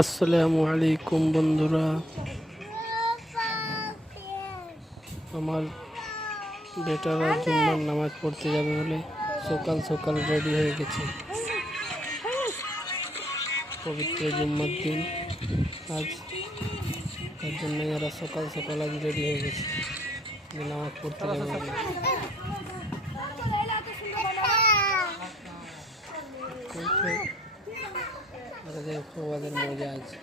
আসসালামু আলাইকুম বন্ধুরা। আমার বেটারা জুম্মার নামাজ পড়তে যাবে বলে সকাল সকাল রেডি হয়ে গেছে। পবিত্র জুম্মার দিন আজ, তার জন্য এরা সকাল সকাল আজ রেডি হয়ে গেছে যে নামাজ পড়তে যাবে বলে। দেখো ওদের মজা আছে।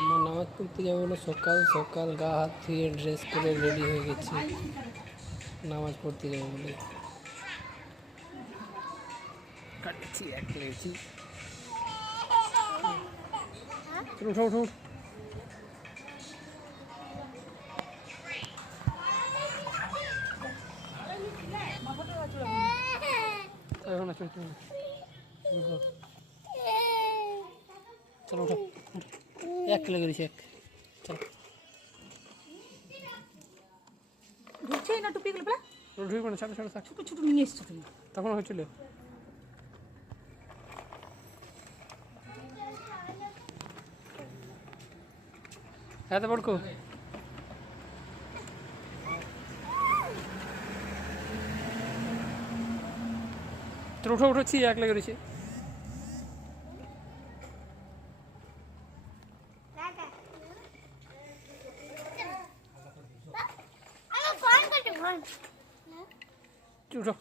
আমার নামাজ পড়তে যাবে বলে সকাল সকাল গা হাত ধুয়ে ড্রেস করে রেডি হয়ে গেছে নামাজ পড়তে যাবে বলে। কাটছি এক লেছি। উঠো উঠো উঠো। চলো উঠো এক লেগে দিছি এক। চলো ঢুকছেই না টুপি গুলো ঢুকবে না, ছাড়ো ছাড়ো থাক। ছোট ছোট নিয়ে এসছো তুমি। তখন হয়েছিল হ্যাঁ তো পড়কো। চলো উঠো উঠোছি এক লেগে দিছি। উঠো